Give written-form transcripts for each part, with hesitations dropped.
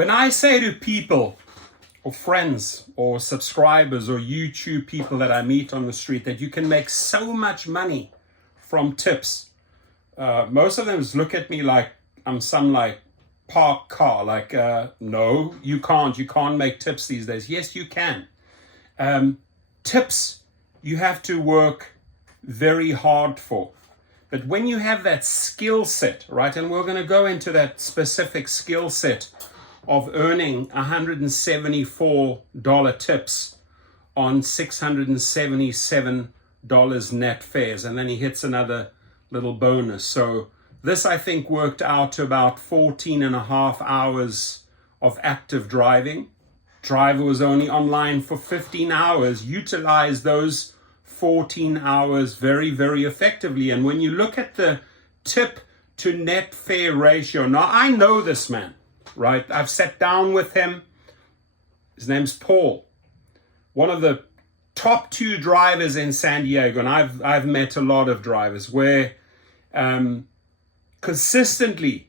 When I say to people or friends or subscribers or YouTube people that I meet on the street that you can make so much money from tips, most of them look at me like I'm some like parked car, like no, you can't make tips these days. Yes, you can. Tips you have to work very hard for. But when you have that skill set, right, and we're going to go into that specific skill set of earning $174 tips on $677 net fares, and then he hits another little bonus. So this, I think, worked out to about 14 and a half hours of active driving. Driver was only online for 15 hours, utilized those 14 hours very, very effectively. And when you look at the tip to net fare ratio, now I know this man, right? I've sat down with him. His name's Paul, one of the top 2 drivers in San Diego. And I've met a lot of drivers where consistently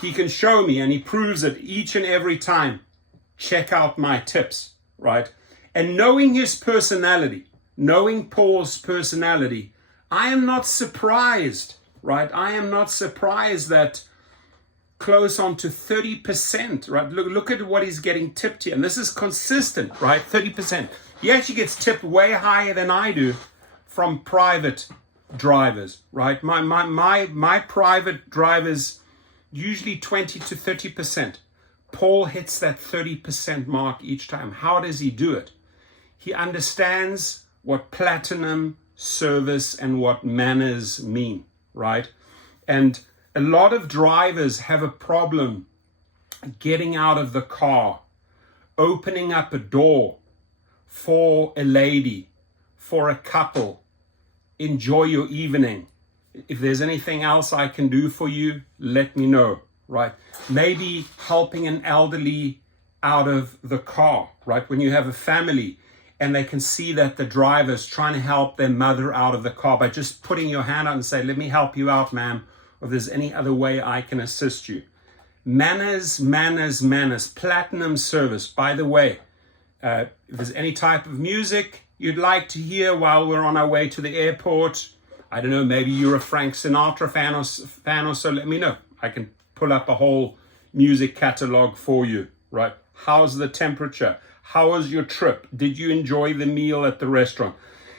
he can show me, and he proves it each and every time. Check out my tips, right? And knowing his personality, knowing Paul's personality, I am not surprised, right? I am not surprised that close on to 30%, right? Look at what he's getting tipped here. And this is consistent, right? 30%. He actually gets tipped way higher than I do from private drivers, right? My private drivers, usually 20 to 30%. Paul hits that 30% mark each time. How does he do it? He understands what platinum, service, and what manners mean, right? And a lot of drivers have a problem getting out of the car, opening up a door for a lady, for a couple. Enjoy your evening. If there's anything else I can do for you, let me know, right? Maybe helping an elderly out of the car, right? When you have a family and they can see that the driver's trying to help their mother out of the car by just putting your hand out and say, let me help you out, ma'am, or if there's any other way I can assist you. Manners, manners, manners. Platinum service. By the way, if there's any type of music you'd like to hear while we're on our way to the airport, I don't know, maybe you're a Frank Sinatra fan or so, let me know. I can pull up a whole music catalog for you, right? How's the temperature? How was your trip? Did you enjoy the meal at the restaurant?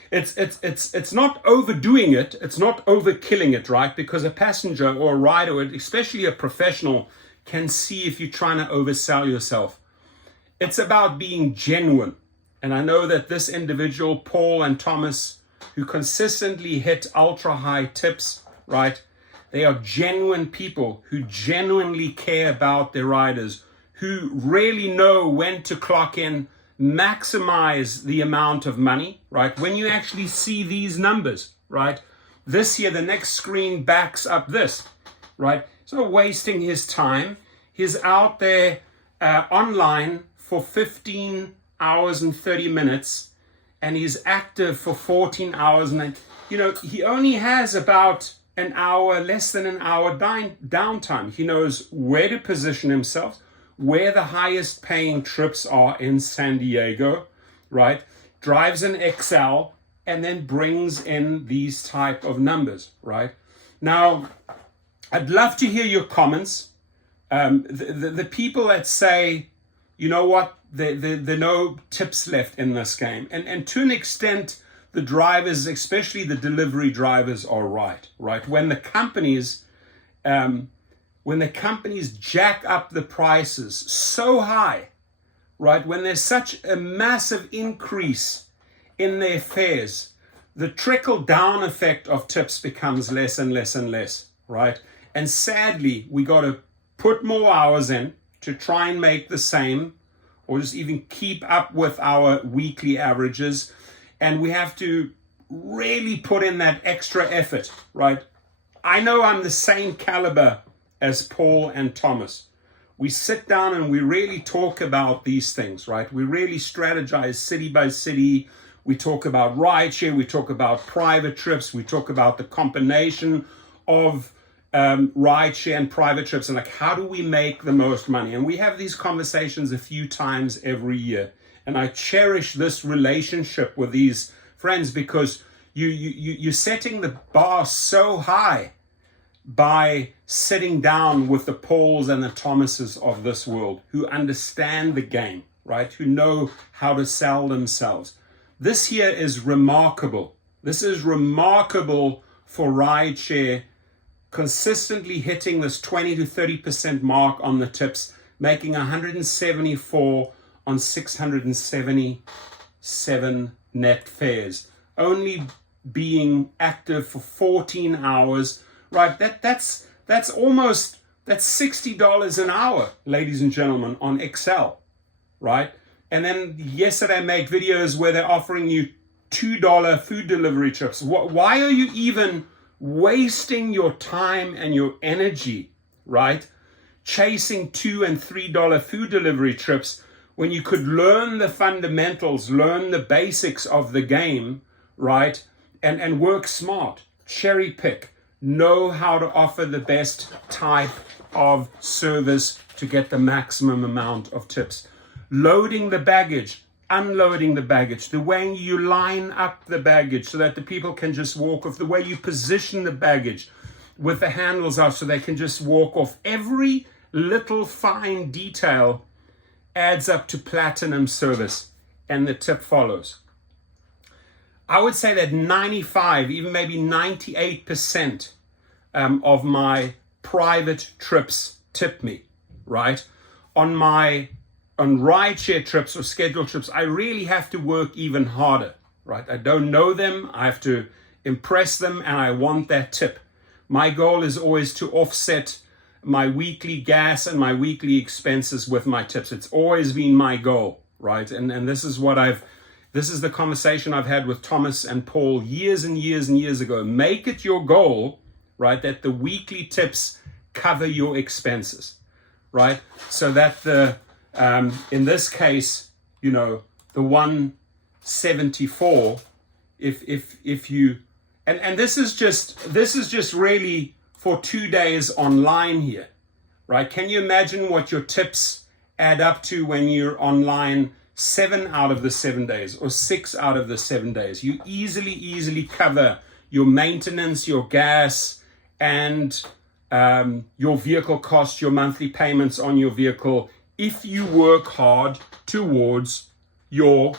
It's not overdoing it. It's not overkilling it, right? Because a passenger or a rider, especially a professional, can see if you're trying to oversell yourself. It's about being genuine. And I know that this individual, Paul and Thomas, who consistently hit ultra high tips, right? They are genuine people who genuinely care about their riders, who really know when to clock in, maximize the amount of money, right? When you actually see these numbers, right? This year, the next screen backs up this, right? So wasting his time. He's out there online for 15 hours and 30 minutes, and he's active for 14 hours. And, he only has about an hour, less than an hour downtime. He knows where to position himself, where the highest paying trips are in San Diego, right? Drives an XL and then brings in these type of numbers, right? Now, I'd love to hear your comments. The people that say, you know what, there are no tips left in this game. And to an extent, the drivers, especially the delivery drivers, are right? When the companies jack up the prices so high, right? When there's such a massive increase in their fares, the trickle down effect of tips becomes less and less and less, right? And sadly, we got to put more hours in to try and make the same, or just even keep up with our weekly averages. And we have to really put in that extra effort, right? I know I'm the same caliber as Paul and Thomas. We sit down and we really talk about these things, right? We really strategize city by city. We talk about rideshare. We talk about private trips. We talk about the combination of rideshare and private trips, and like, how do we make the most money? And we have these conversations a few times every year. And I cherish this relationship with these friends because you're setting the bar so high by sitting down with the Pauls and the Thomases of this world who understand the game, right? Who know how to sell themselves. This here is remarkable. This is remarkable for rideshare, consistently hitting this 20 to 30% mark on the tips, making 174 on 677 net fares, only being active for 14 hours, right? That's $60 an hour, ladies and gentlemen, on Excel, right? And then yesterday I made videos where they're offering you $2 food delivery trips. Why are you even wasting your time and your energy, right, chasing $2 and $3 food delivery trips when you could learn the fundamentals, learn the basics of the game, right, and work smart, cherry pick, know how to offer the best type of service to get the maximum amount of tips. Loading the baggage, unloading the baggage, the way you line up the baggage so that the people can just walk off, the way you position the baggage with the handles out so they can just walk off. Every little fine detail adds up to platinum service, and the tip follows. I would say that 95, even maybe 98% of my private trips tip me, right? On rideshare trips or scheduled trips, I really have to work even harder, right? I don't know them, I have to impress them, and I want that tip. My goal is always to offset my weekly gas and my weekly expenses with my tips. It's always been my goal, right? And this is this is the conversation I've had with Thomas and Paul years and years and years ago. Make it your goal, right, that the weekly tips cover your expenses, right? So that in this case, you know, the 174, if you, and this is just really for 2 days online here, right? Can you imagine what your tips add up to when you're online 7 out of the 7 days or 6 out of the 7 days? You easily cover your maintenance, your gas, and your vehicle costs, your monthly payments on your vehicle, if you work hard towards your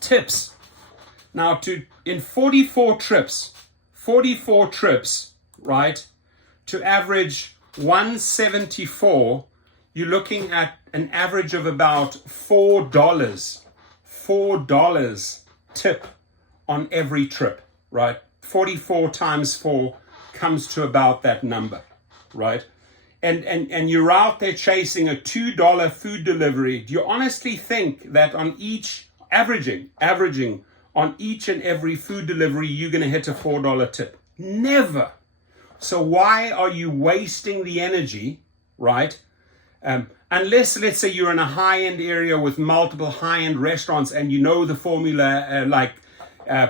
tips. Now, in 44 trips, right, to average 174, you're looking at an average of about $4 tip on every trip, right? 44 times 4 comes to about that number, right? And you're out there chasing a $2 food delivery. Do you honestly think that on each, averaging on each and every food delivery, you're going to hit a $4 tip? Never. So why are you wasting the energy, right? Unless, let's say, you're in a high-end area with multiple high-end restaurants and you know the formula, like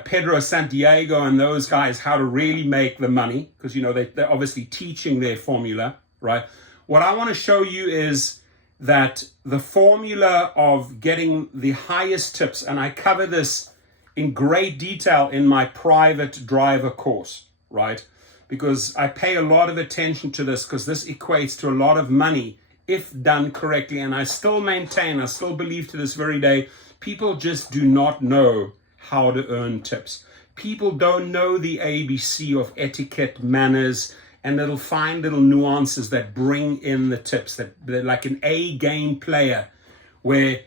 Pedro Santiago and those guys, how to really make the money, because, you know, they're obviously teaching their formula, right? What I want to show you is that the formula of getting the highest tips, and I cover this in great detail in my private driver course, right? Because I pay a lot of attention to this, because this equates to a lot of money if done correctly. And I still believe to this very day, people just do not know how to earn tips. People don't know the ABC of etiquette, manners, and little nuances that bring in the tips. That they're like an A game player, where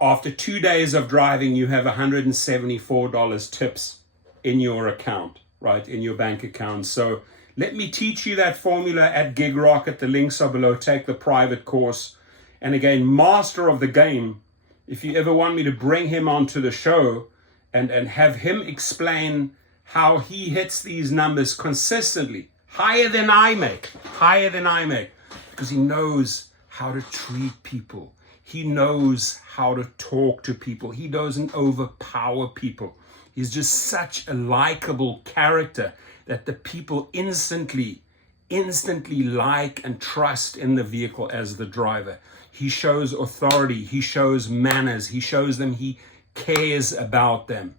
after 2 days of driving, you have $174 tips in your account, right, in your bank account. So let me teach you that formula at Gig Rocket. The links are below. Take the private course. And again, master of the game, if you ever want me to bring him onto the show and have him explain how he hits these numbers consistently, higher than I make, because he knows how to treat people. He knows how to talk to people. He doesn't overpower people. He's just such a likable character that the people instantly like and trust in the vehicle as the driver. He shows authority, he shows manners, he shows them he cares about them.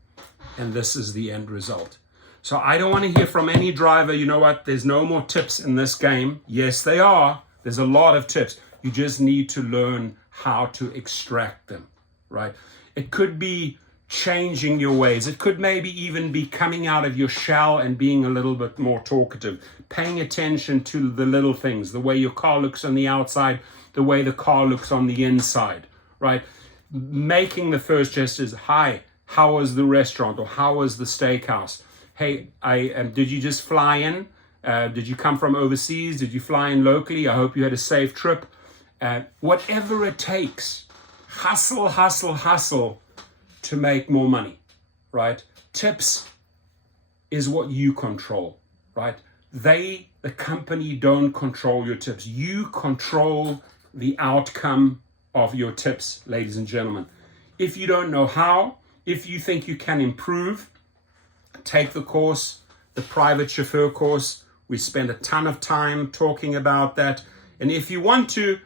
And this is the end result. So I don't want to hear from any driver, you know what, there's no more tips in this game. Yes, they are. There's a lot of tips. You just need to learn how to extract them, right? It could be changing your ways. It could maybe even be coming out of your shell and being a little bit more talkative, paying attention to the little things, the way your car looks on the outside, the way the car looks on the inside, right? Making the first gestures, hi, how was the restaurant, or how was the steakhouse? Hey, did you just fly in? Did you come from overseas? Did you fly in locally? I hope you had a safe trip. Whatever it takes, hustle, hustle, hustle to make more money, right? Tips is what you control, right? The company don't control your tips. You control the outcome of your tips, ladies and gentlemen. If you don't know how, if you think you can improve, take the course, the private chauffeur course. We spend a ton of time talking about that. And if you want to,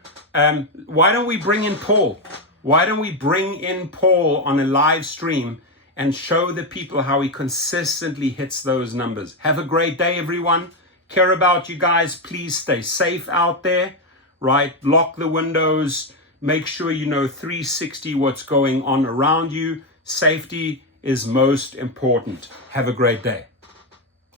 why don't we bring in Paul? Why don't we bring in Paul on a live stream and show the people how he consistently hits those numbers? Have a great day, everyone. Care about you guys. Please stay safe out there, right? Lock the windows. Make sure you know 360 what's going on around you. Safety is most important. Have a great day.